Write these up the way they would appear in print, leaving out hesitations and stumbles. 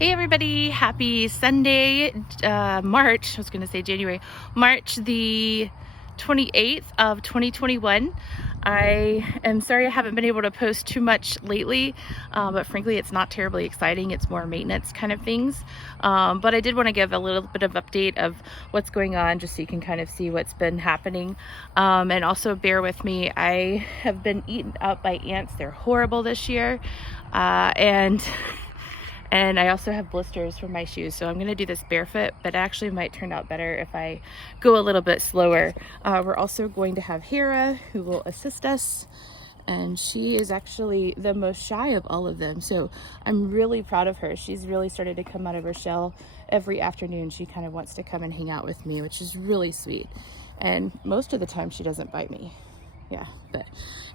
Hey everybody, happy Sunday, March the 28th of 2021. I am sorry I haven't been able to post too much lately, but frankly it's not terribly exciting. It's more maintenance kind of things. But I did want to give a little bit of update of what's going on just so you can kind of see what's been happening. And also bear with me, I have been eaten up by ants. They're horrible this year. And I also have blisters from my shoes, so I'm going to do this barefoot, but it actually might turn out better if I go a little bit slower. We're also going to have Hera, who will assist us, and she is actually the most shy of all of them, so I'm really proud of her. She's really started to come out of her shell. Every afternoon she kind of wants to come and hang out with me, which is really sweet, and most of the time she doesn't bite me. Yeah, but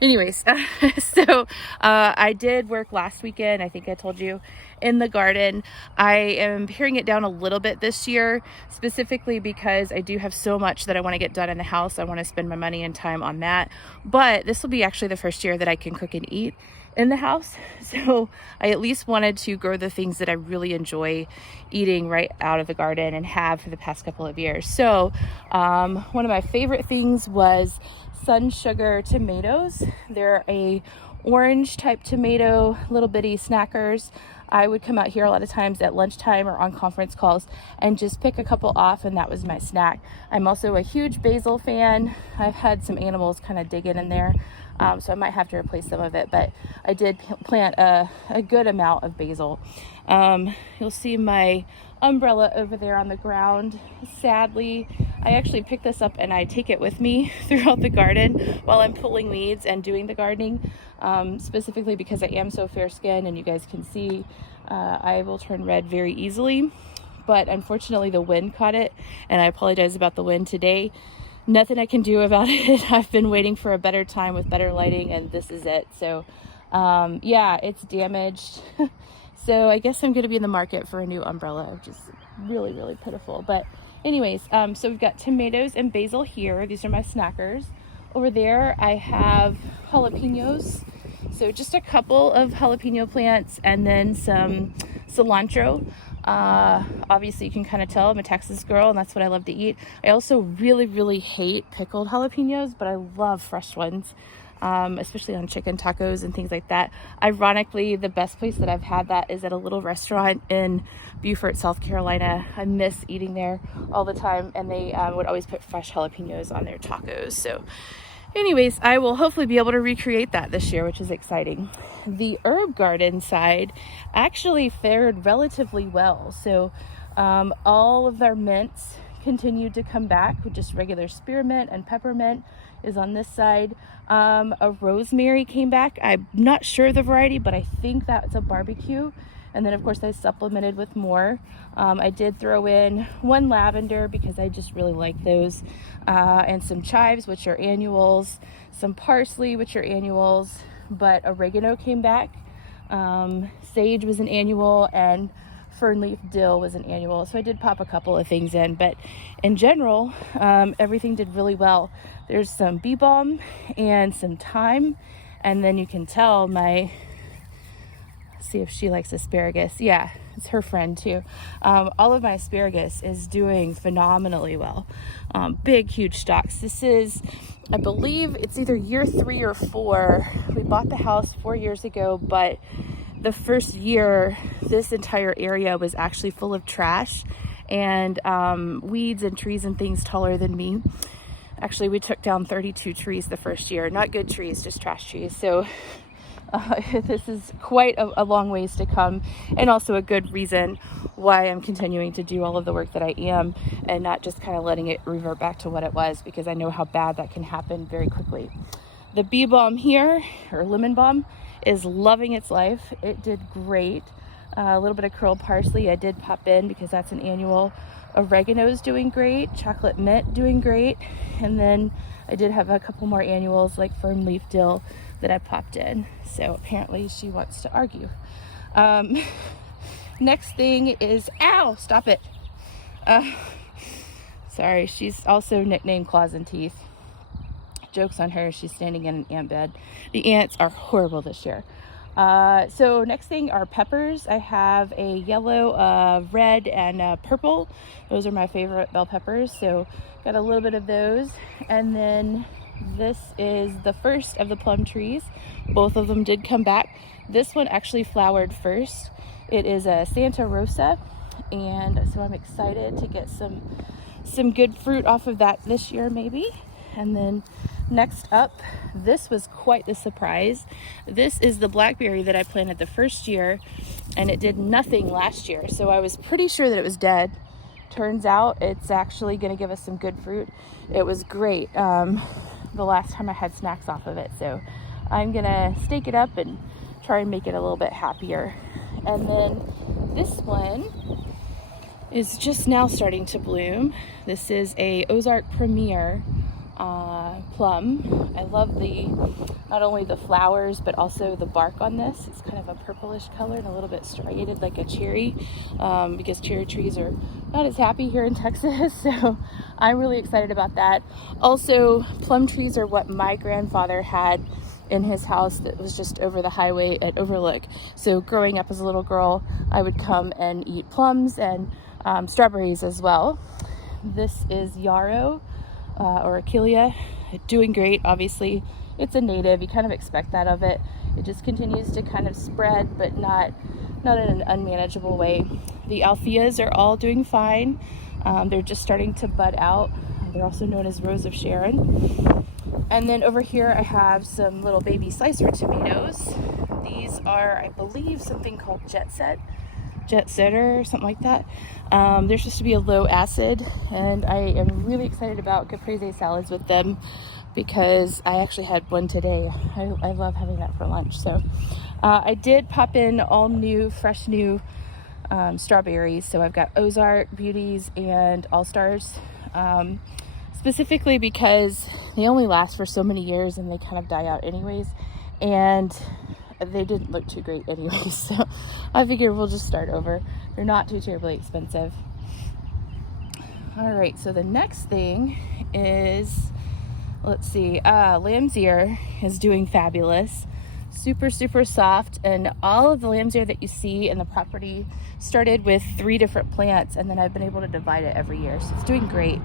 anyways, I did work last weekend. I think I told you, in the garden. I am paring it down a little bit this year, specifically because I do have so much that I want to get done in the house. I want to spend my money and time on that, but this will be actually the first year that I can cook and eat in the house. So I at least wanted to grow the things that I really enjoy eating right out of the garden and have for the past couple of years. So one of my favorite things was Sun Sugar tomatoes. They're a orange type tomato, little bitty snackers. I would come out here a lot of times at lunchtime or on conference calls and just pick a couple off, and that was my snack. I'm also a huge basil fan. I've had some animals kind of dig in there, so I might have to replace some of it, but I did plant a good amount of basil. You'll see my umbrella over there on the ground. Sadly, I actually pick this up and I take it with me throughout the garden while I'm pulling weeds and doing the gardening, specifically because I am so fair skinned, and you guys can see I will turn red very easily, but unfortunately the wind caught it, and I apologize about the wind today. Nothing I can do about it. I've been waiting for a better time with better lighting, and this is it. So yeah, it's damaged. So I guess I'm going to be in the market for a new umbrella, which is really, really pitiful. But anyways, so we've got tomatoes and basil here. These are my snackers. Over there, I have jalapenos. So just a couple of jalapeno plants and then some cilantro. Obviously you can kind of tell I'm a Texas girl, and that's what I love to eat. I also really, really hate pickled jalapenos, but I love fresh ones. Especially on chicken tacos and things like that. Ironically, the best place that I've had that is at a little restaurant in Beaufort, South Carolina. I miss eating there all the time, and they would always put fresh jalapenos on their tacos. So anyways, I will hopefully be able to recreate that this year, which is exciting. The herb garden side actually fared relatively well. So all of our mints continued to come back with just regular spearmint, and peppermint is on this side. A rosemary came back. I'm not sure the variety, but I think that's a barbecue. And then of course I supplemented with more. I did throw in one lavender because I just really like those, and some chives, which are annuals, some parsley, which are annuals, but oregano came back. Sage was an annual, and fern leaf dill was an annual. So I did pop a couple of things in, but in general, everything did really well. There's some bee balm and some thyme, and then you can tell see if she likes asparagus. Yeah, it's her friend too. All of my asparagus is doing phenomenally well. Big, huge stalks. This is, I believe it's either year 3 or 4. We bought the house 4 years ago, but the first year, this entire area was actually full of trash and weeds and trees and things taller than me. Actually, we took down 32 trees the first year. Not good trees, just trash trees. So this is quite a long ways to come, and also a good reason why I'm continuing to do all of the work that I am, and not just kind of letting it revert back to what it was, because I know how bad that can happen very quickly. The bee balm here, or lemon balm, is loving its life. It did great. A little bit of curled parsley I did pop in because that's an annual. Oregano is doing great. Chocolate mint doing great. And then I did have a couple more annuals like fern leaf dill that I popped in. So apparently she wants to argue. Next thing is, ow, stop it. Sorry, she's also nicknamed Claws and Teeth. Joke's on her, she's standing in an ant bed. The ants are horrible this year. So next thing are peppers. I have a yellow, red, and purple. Those are my favorite bell peppers, so got a little bit of those. And then this is the first of the plum trees. Both of them did come back. This one actually flowered first. It is a Santa Rosa, and so I'm excited to get some good fruit off of that this year maybe. And then next up, this was quite the surprise. This is the Blackberry that I planted the first year, and it did nothing last year. So I was pretty sure that it was dead. Turns out it's actually going to give us some good fruit. It was great the last time I had snacks off of it. So I'm going to stake it up and try and make it a little bit happier. And then this one is just now starting to bloom. This is a Ozark Premier plum. I love not only the flowers but also the bark on this. It's kind of a purplish color and a little bit striated like a cherry, because cherry trees are not as happy here in Texas, so I'm really excited about that. Also, plum trees are what my grandfather had in his house that was just over the highway at Overlook. So growing up as a little girl, I would come and eat plums and strawberries as well. This is Yarrow, or Achillea, doing great. Obviously it's a native, you kind of expect that of it. It just continues to kind of spread, but not in an unmanageable way. The Altheas are all doing fine. They're just starting to bud out. They're also known as Rose of Sharon. And then over here I have some little baby slicer tomatoes. These are, I believe, something called Jet Setter or something like that. They're supposed to be a low acid, and I am really excited about caprese salads with them because I actually had one today. I love having that for lunch. So I did pop in all new, fresh new strawberries. So I've got Ozark, Beauties, and All Stars, specifically because they only last for so many years and they kind of die out anyways. And they didn't look too great anyways, so I figured we'll just start over. They're not too terribly expensive. All right, so the next thing is, let's see, lamb's ear is doing fabulous. Super, super soft, and all of the lamb's ear that you see in the property started with 3 different plants, and then I've been able to divide it every year, so it's doing great.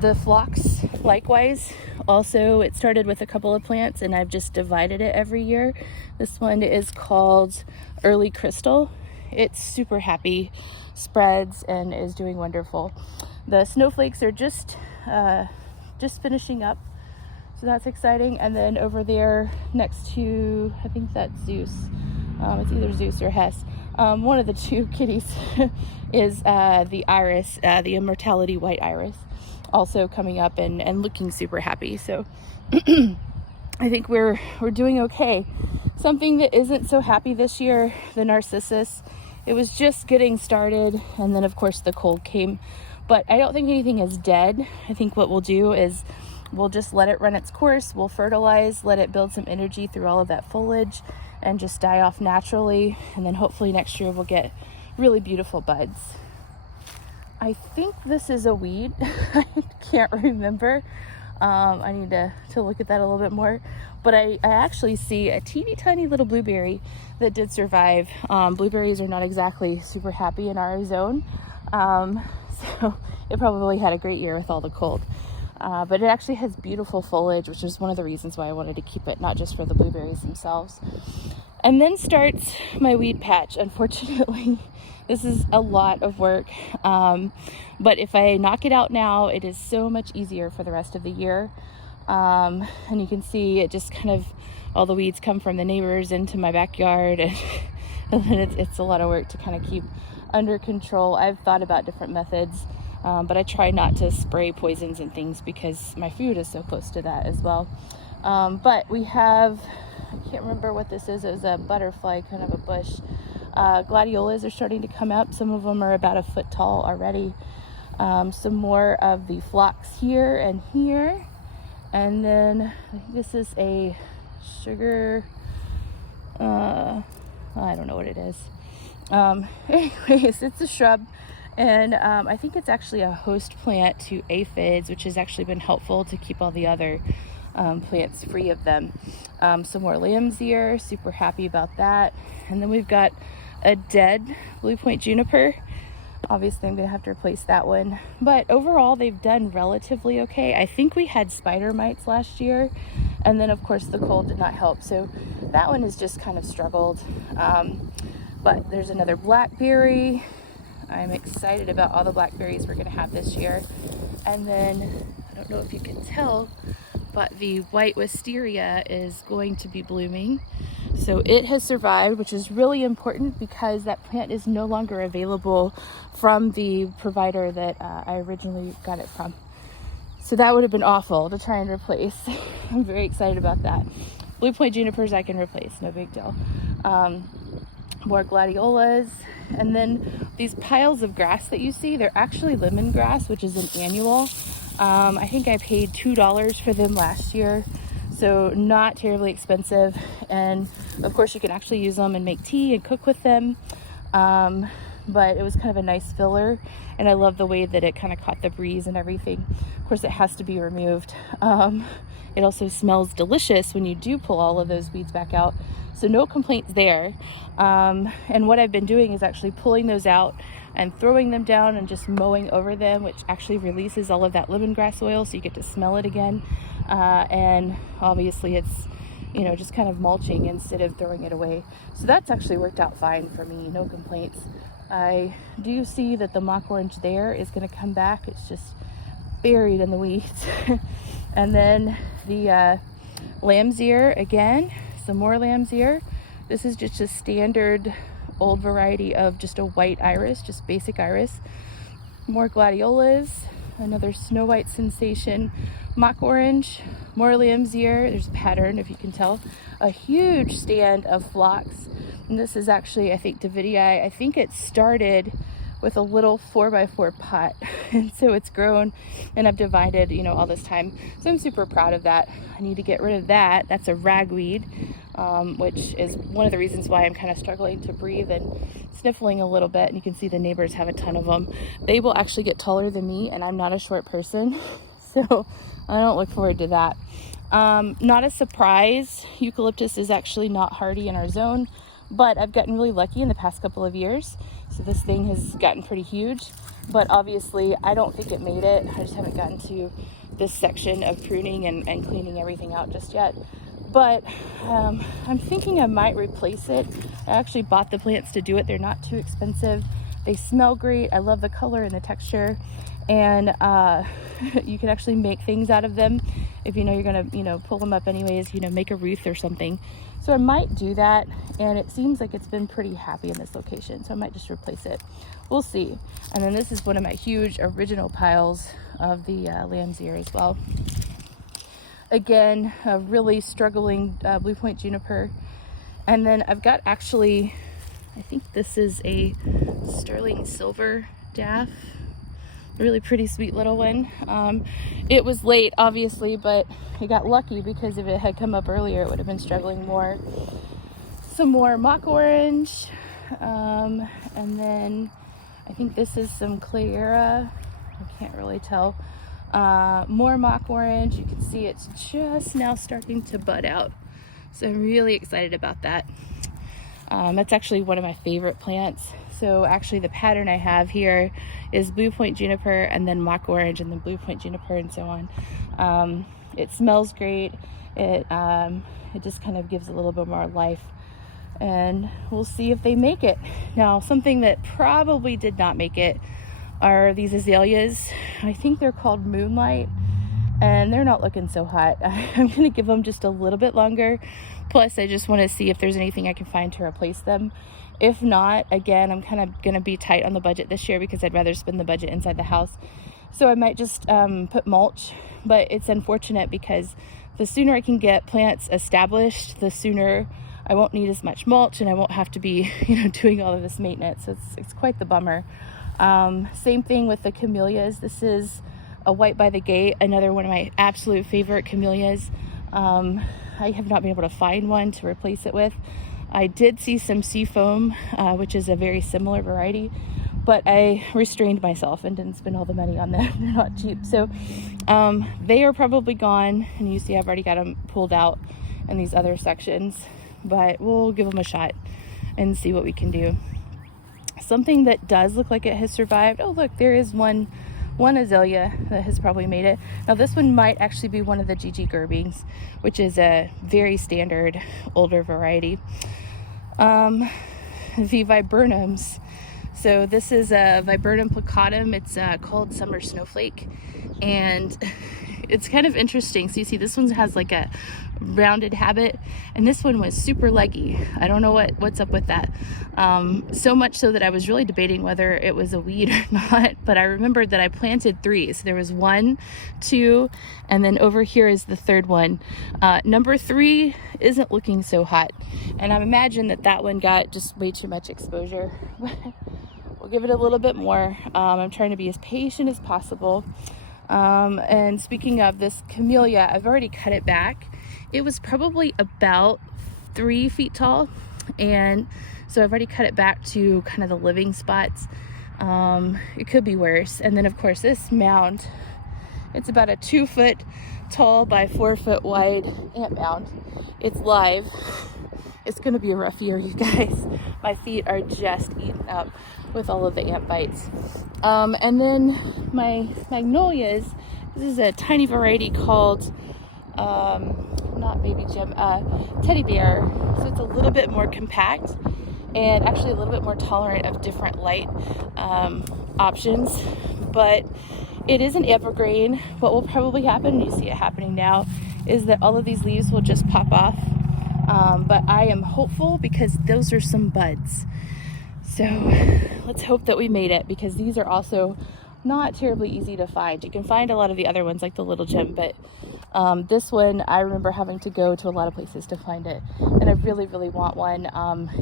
The phlox, likewise, also it started with a couple of plants and I've just divided it every year. This one is called Early Crystal. It's super happy, spreads, and is doing wonderful. The snowflakes are just finishing up, so that's exciting. And then over there next to, I think that's Zeus, it's either Zeus or Hess, one of the 2 kitties is the iris, the immortality white iris, also coming up and looking super happy. So I think we're doing okay. Something that isn't so happy this year, the narcissus. It was just getting started, and then of course the cold came, but I don't think anything is dead. I think what we'll do is we'll just let it run its course. We'll fertilize, let it build some energy through all of that foliage and just die off naturally, and then hopefully next year we'll get really beautiful buds. I think this is a weed. I can't remember. I need to look at that a little bit more. But I actually see a teeny tiny little blueberry that did survive. Blueberries are not exactly super happy in our zone. So it probably had a great year with all the cold. But it actually has beautiful foliage, which is one of the reasons why I wanted to keep it, not just for the blueberries themselves. And then starts my weed patch. Unfortunately, this is a lot of work, but if I knock it out now, it is so much easier for the rest of the year. And you can see it just kind of, all the weeds come from the neighbors into my backyard, and then it's a lot of work to kind of keep under control. I've thought about different methods, but I try not to spray poisons and things because my food is so close to that as well. But we have, I can't remember what this is. It was a butterfly, kind of a bush. Gladiolas are starting to come up. Some of them are about 1 foot tall already. Some more of the phlox here and here. And then I think this is a sugar, I don't know what it is. Anyways, it's a shrub, and I think it's actually a host plant to aphids, which has actually been helpful to keep all the other plants free of them. Some more lamb's ear, super happy about that. And then we've got a dead Blue Point juniper. Obviously I'm gonna have to replace that one, but overall they've done relatively okay. I think we had spider mites last year, and then of course the cold did not help, so that one has just kind of struggled. But there's another blackberry. I'm excited about all the blackberries we're gonna have this year. And then I don't know if you can tell, but the white wisteria is going to be blooming. So it has survived, which is really important because that plant is no longer available from the provider that I originally got it from. So that would have been awful to try and replace. I'm very excited about that. Blue Point junipers I can replace, no big deal. More gladiolas, and then these piles of grass that you see, they're actually lemongrass, which is an annual. I think I paid $2 for them last year, so not terribly expensive. And of course you can actually use them and make tea and cook with them. But it was kind of a nice filler, and I love the way that it kind of caught the breeze and everything. Of course it has to be removed. It also smells delicious when you do pull all of those weeds back out, so no complaints there. And what I've been doing is actually pulling those out and throwing them down and just mowing over them, which actually releases all of that lemongrass oil, so you get to smell it again. And obviously it's, you know, just kind of mulching instead of throwing it away. So that's actually worked out fine for me, no complaints. I do see that the mock orange there is going to come back. It's just buried in the weeds. And then the lamb's ear again, some more lamb's ear. This is just a standard old variety of just a white iris, just basic iris. More gladiolas, another snow white sensation, mock orange, more lamb's ear. There's a pattern if you can tell. A huge stand of phlox. And this is actually, I think, Davidii. I think it started with a little 4x4 pot. And so it's grown and I've divided, you know, all this time. So I'm super proud of that. I need to get rid of that. That's a ragweed, which is one of the reasons why I'm kind of struggling to breathe and sniffling a little bit. And you can see the neighbors have a ton of them. They will actually get taller than me, and I'm not a short person. So I don't look forward to that. Not a surprise, eucalyptus is actually not hardy in our zone, but I've gotten really lucky in the past couple of years. So this thing has gotten pretty huge, but obviously I don't think it made it. I just haven't gotten to this section of pruning and cleaning everything out just yet. But I'm thinking I might replace it. I actually bought the plants to do it. They're not too expensive. They smell great. I love the color and the texture. And you can actually make things out of them if you know you're gonna, you know, pull them up anyways, you know, make a wreath or something. So I might do that, and it seems like it's been pretty happy in this location, so I might just replace it. We'll see. And then this is one of my huge original piles of the lamb's ear as well. Again, a really struggling Blue Point juniper. And then I've got actually, I think this is a sterling silver daff. Really pretty sweet little one. It was late obviously, but I got lucky because if it had come up earlier it would have been struggling more. Some more mock orange, and then I think this is some Clara. I can't really tell. More mock orange. You can see it's just now starting to bud out, so I'm really excited about that. That's actually one of my favorite plants. So actually the pattern I have here is Blue Point juniper and then mock orange and then Blue Point juniper and so on. It smells great. It just kind of gives a little bit more life, and we'll see if they make it. Now, something that probably did not make it are these azaleas. I think they're called Moonlight, and they're not looking so hot. I'm gonna give them just a little bit longer. Plus I just want to see if there's anything I can find to replace them. If not, again, I'm kind of gonna be tight on the budget this year because I'd rather spend the budget inside the house. So I might just put mulch, but it's unfortunate because the sooner I can get plants established, the sooner I won't need as much mulch and I won't have to be, you know, doing all of this maintenance. So it's quite the bummer. Same thing with the camellias. This is a white by the gate, another one of my absolute favorite camellias. I have not been able to find one to replace it with. I did see some seafoam, which is a very similar variety, but I restrained myself and didn't spend all the money on them. They're not cheap. So they are probably gone, and you see I've already got them pulled out in these other sections, but we'll give them a shot and see what we can do. Something that does look like it has survived. Oh look, there is one azalea that has probably made it. Now this one might actually be one of the GG Gerbings, which is a very standard older variety. The viburnums. So this is a Viburnum plicatum. It's called Summer Snowflake, and it's kind of interesting. So you see this one has like a rounded habit, and this one was super leggy. I don't know what's up with that. So much so that I was really debating whether it was a weed or not, but I remembered that I planted 3. So there was 1, 2, and then over here is the third one. Number 3 isn't looking so hot, and I imagine that one got just way too much exposure. We'll give it a little bit more. I'm trying to be as patient as possible. And speaking of this camellia, I've already cut it back. It was probably about 3 feet tall, and so I've already cut it back to kind of the living spots. It could be worse. And then of course this mound, it's about a 2 foot tall by 4 foot wide ant mound. It's live. It's gonna be a rough year, you guys. My feet are just eaten up with all of the ant bites. And then my Magnolias, this is a tiny variety called not baby Jim, teddy bear. So it's a little bit more compact and actually a little bit more tolerant of different light options, but it is an evergreen. What will probably happen, and you see it happening now, is that all of these leaves will just pop off. But I am hopeful because those are some buds. So let's hope that we made it, because these are also not terribly easy to find. You can find a lot of the other ones like the little gem, but this one I remember having to go to a lot of places to find it, and I really want one,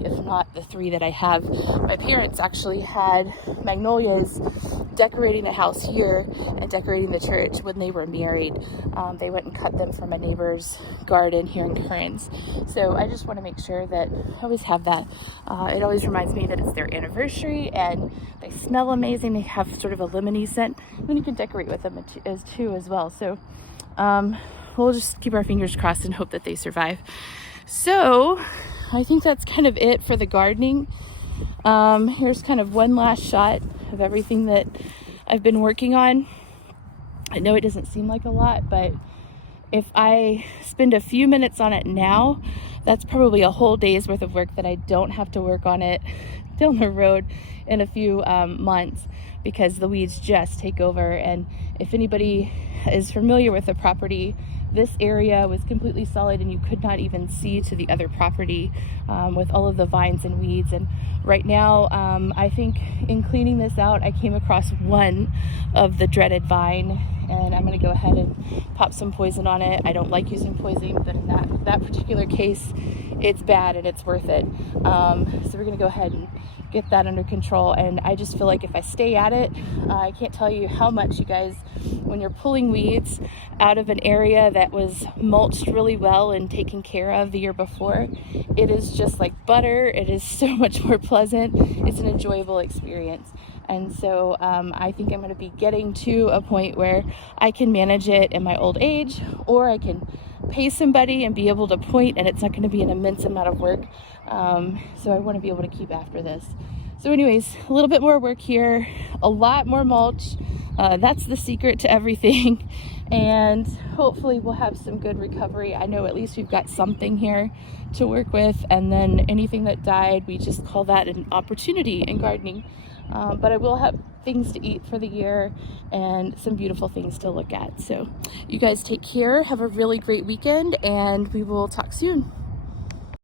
if not the 3 that I have. My parents actually had Magnolias decorating the house here and decorating the church when they were married. They went and cut them from a neighbor's garden here in Kearns. So I just want to make sure that I always have that. It always reminds me that it's their anniversary, and they smell amazing. They have sort of a lemony scent, and then you can decorate with them as well. So we'll just keep our fingers crossed and hope that they survive. So I think that's kind of it for the gardening. Here's kind of one last shot of everything that I've been working on. I know it doesn't seem like a lot, but if I spend a few minutes on it now, that's probably a whole day's worth of work that I don't have to work on it down the road in a few months, because the weeds just take over. And if anybody is familiar with the property, this area was completely solid and you could not even see to the other property with all of the vines and weeds. And right now, I think in cleaning this out, I came across one of the dreaded vine, and I'm gonna go ahead and pop some poison on it. I don't like using poison, but in that particular case, it's bad and it's worth it. So we're gonna go ahead and get that under control. And I just feel like if I stay at it, I can't tell you how much, you guys, when you're pulling weeds out of an area that was mulched really well and taken care of the year before, it is just like butter. It is so much more pleasant. It's an enjoyable experience. And so I think I'm going to be getting to a point where I can manage it in my old age, or I can pay somebody and be able to point, and it's not going to be an immense amount of work. So I want to be able to keep after this. So anyways, a little bit more work here, a lot more mulch. That's the secret to everything. And hopefully we'll have some good recovery. I know at least we've got something here to work with. And then anything that died, we just call that an opportunity in gardening. But I will have things to eat for the year and some beautiful things to look at. So you guys take care, have a really great weekend, and we will talk soon.